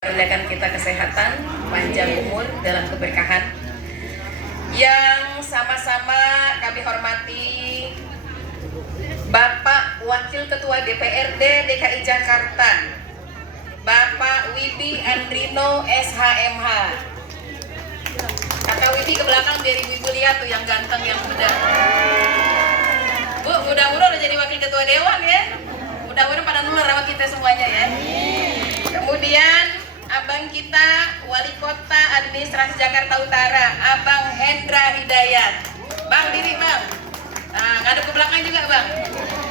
Karuniakan kita kesehatan, panjang umur dalam keberkahan. Yang sama-sama kami hormati Bapak Wakil Ketua DPRD DKI Jakarta, Bapak Wibi Andrino SHMH. Kakak Wibi ke belakang biar ibu-ibu lihat tuh yang ganteng, yang muda. Bu, mudah-mudahan udah jadi Wakil Ketua Dewan ya. Mudah-mudahan pada nular sama kita semuanya ya. Kemudian abang kita Wali Kota Administrasi Jakarta Utara, Abang Hendra Hidayat. Bang, diri bang. Nah, ngadep ke belakang juga bang.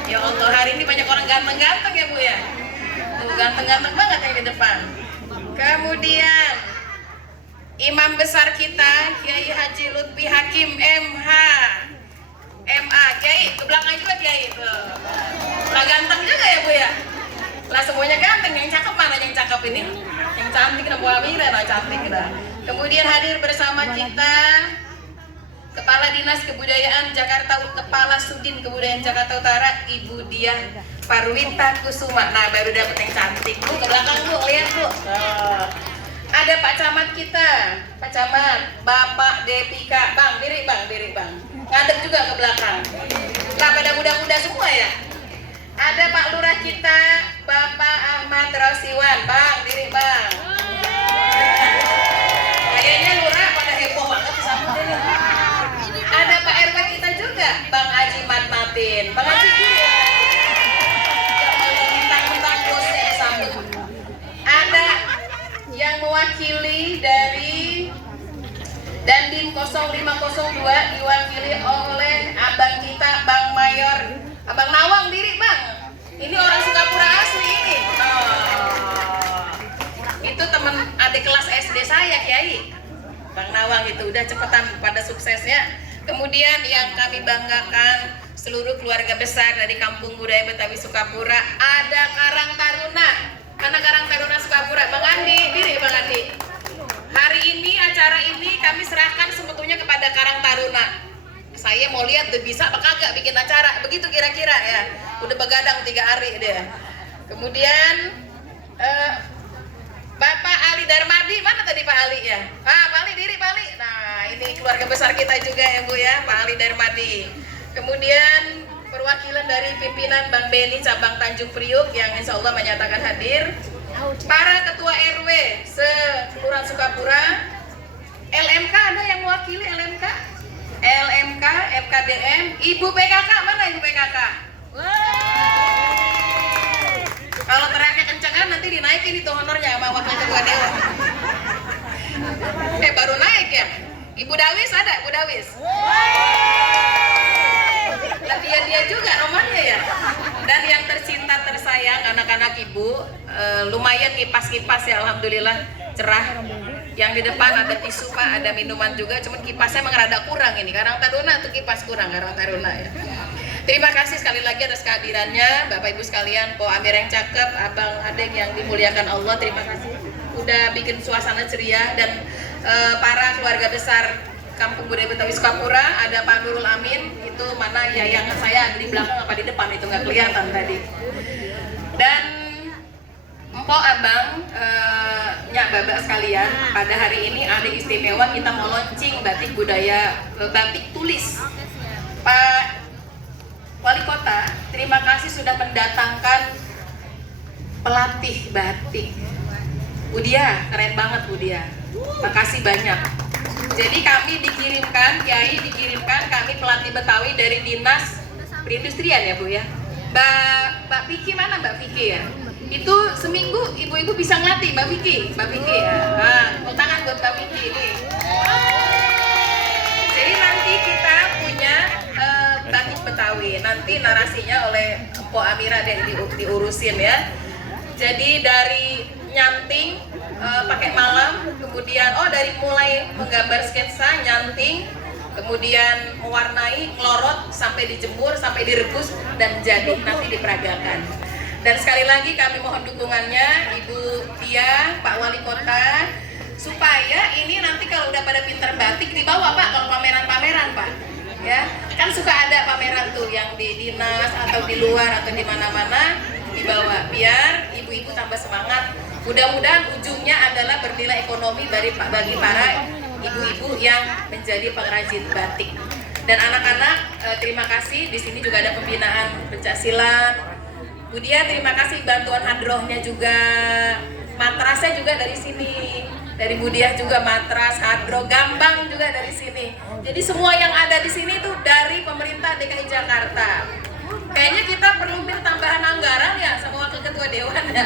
Ya Allah, hari ini banyak orang ganteng-ganteng ya bu ya. Tuh, ganteng-ganteng banget yang di depan. Kemudian Imam besar kita Kiai Haji Lutfi Hakim MH, MA. Kiai ke belakang juga Kiai. Tuh. Lah ganteng juga ya bu ya. Lah semuanya ganteng, yang cakep mana yang cakep ini? Yang cantik Bu Amira, nah cantik dah. Kemudian hadir bersama kita Kepala Dinas Kebudayaan Jakarta, Kepala Sudin Kebudayaan Jakarta Utara, Ibu Diah Parwinta Kusuma. Nah baru dapet yang cantik. Bu ke belakang bu, lihat bu. Ada Pak Camat kita, Pak Camat, Bapak Depika. Bang, diri bang. Ngadep juga ke belakang. Lah pada muda-muda semua ya. Ada Pak Lurah kita, Bapak Ahmad Rosiwan. Bang, diri bang. Kayaknya lurah pada heboh banget sama ini. Ada Pak RW kita juga, Bang Haji Matmatin. Bang Haji ya. Mentang-mentang bosnya sambut. Ada yang mewakili dari Dandim 0502 diwakili oleh abang kita, Bang Mayor. Abang Nawang, diri bang. Ini orang Sukapura asli ini. Itu teman adik kelas SD saya Kiai. Bang Nawang itu udah cepetan pada suksesnya. Kemudian yang kami banggakan seluruh keluarga besar dari Kampung Budaya Betawi Sukapura. Ada Karang Taruna. Mana Karang Taruna Sukapura? Bang Andi, diri Bang Andi. Hari ini acara ini kami serahkan sebetulnya kepada Karang Taruna. Saya mau lihat udah bisa apa kagak bikin acara begitu kira-kira ya. Udah begadang 3 hari dia. Kemudian Bapak Ali Darmadi, mana tadi Pak Ali ya? Pak Ali, diri Pak Ali. Nah ini keluarga besar kita juga ya Bu ya, Pak Ali Darmadi. Kemudian perwakilan dari pimpinan Bang Beni cabang Tanjung Priuk yang insya Allah menyatakan hadir. Para ketua RW se-Kelurahan Sukapura. LMK ada yang mewakili LMK? LMK, FKDM, Ibu PKK, mana Ibu PKK? Kalau teriaknya kencengan nanti dinaikin itu honornya sama wakil ketua dewan. Baru naik ya? Ibu Dawis ada, Ibu Dawis? Lah dia juga nomornya ya. Dan yang tercinta tersayang anak-anak ibu, lumayan kipas-kipas ya, alhamdulillah cerah. Yang di depan ada tisu Pak, ada minuman juga, cuman kipasnya emang rada kurang ini. Karang Taruna tuh kipas kurang, Karang Taruna ya. Terima kasih sekali lagi atas kehadirannya Bapak Ibu sekalian, Po Amir yang cakep, Abang Adek yang dimuliakan Allah, terima kasih udah bikin suasana ceria. Dan para keluarga besar Kampung Budaya Betawi Sukapura, ada Pak Nurul Amin, itu mana ya yang saya di belakang apa di depan itu nggak kelihatan tadi. Dan Empok Abang, Nyak Babak sekalian, pada hari ini ada istimewa, kita mau launching batik budaya, batik tulis. Pak Wali Kota, terima kasih sudah mendatangkan pelatih batik. Budia, keren banget Budia. Makasih banyak. Jadi kami dikirimkan, Kiai dikirimkan, kami pelatih Betawi dari Dinas Perindustrian ya Bu ya. Mbak Vicky mana Mbak Vicky ya? Itu seminggu ibu-ibu bisa ngelatih Mbak Vicky ya. Nah, tepuk tangan buat Mbak Vicky ini. Jadi nanti kita punya batik Betawi. Nanti narasinya oleh Po Amira deh diurusin ya. Jadi dari nyanting pakai malam, kemudian dari mulai menggambar sketsa, nyanting, kemudian mewarnai, ngelorot sampai dijemur, sampai direbus dan jadi nanti diperagakan. Dan sekali lagi kami mohon dukungannya Ibu Tia, Pak Wali Kota, supaya ini nanti kalau udah pada pinter batik dibawa Pak kalau pameran-pameran Pak. Ya, kan suka ada pameran tuh yang di dinas atau di luar atau di mana-mana dibawa biar ibu-ibu tambah semangat Mudah-mudahan ujungnya adalah bernilai ekonomi bagi para ibu-ibu yang menjadi pengrajin batik. Dan anak-anak, terima kasih. Di sini juga ada pembinaan pencaksilat. Kemudian terima kasih bantuan hadrohnya juga. Matrasnya juga dari sini. Dari Budiah juga matras, hadroh, gambang juga dari sini. Jadi semua yang ada di sini itu dari pemerintah DKI Jakarta. Kayaknya kita perlu tambahan anggaran ya sama Wakil Ketua Dewan ya.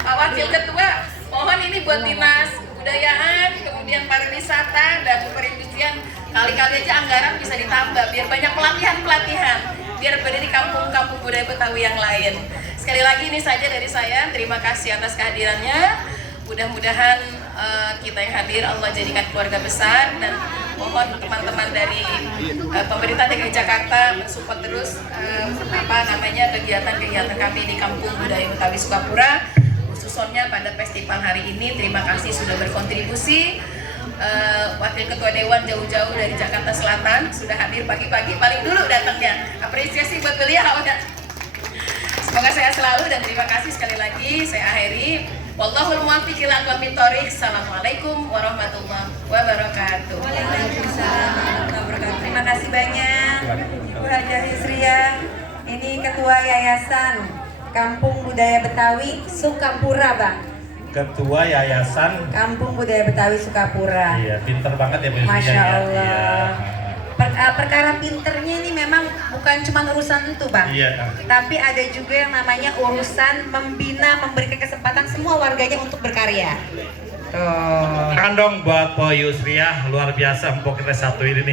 Pak Wakil Ketua, mohon ini buat Dinas Kebudayaan, kemudian pariwisata dan perindustrian, kali-kali aja anggaran bisa ditambah biar banyak pelatihan-pelatihan, biar berdiri kampung-kampung budaya Betawi yang lain. Sekali lagi ini saja dari saya, terima kasih atas kehadirannya. Mudah-mudahan kita yang hadir Allah jadikan keluarga besar, dan mohon teman-teman dari pemerintah DKI Jakarta mensupport terus kegiatan-kegiatan kami di Kampung Budaya Betawi Sukapura, khususnya pada festival hari ini. Terima kasih sudah berkontribusi. Wakil Ketua Dewan jauh-jauh dari Jakarta Selatan sudah hadir pagi-pagi, paling dulu datangnya. Apresiasi buat beliau. Semoga sehat selalu dan terima kasih sekali lagi. Saya akhiri. Wallahul muwaffiq ila aqwamit thoriq. Assalamualaikum warahmatullahi wabarakatuh. Waalaikumsalam warahmatullahi wabarakatuh. Terima kasih banyak Ibu Hajah Yusriah. Ini Ketua Yayasan Kampung Budaya Betawi Sukapura, Bang. Ketua Yayasan Kampung Budaya Betawi Sukapura. Iya, pinter banget ya Bu Yusriah. Masya Allah. Iya. Perkara pinternya ini memang bukan cuma urusan itu, Bang. Iya. Tapi ada juga yang namanya urusan membina, memberikan kesempatan semua warganya untuk berkarya. Tuh. Kan dong buat Po Yusriah, luar biasa empok kita satu ini nih.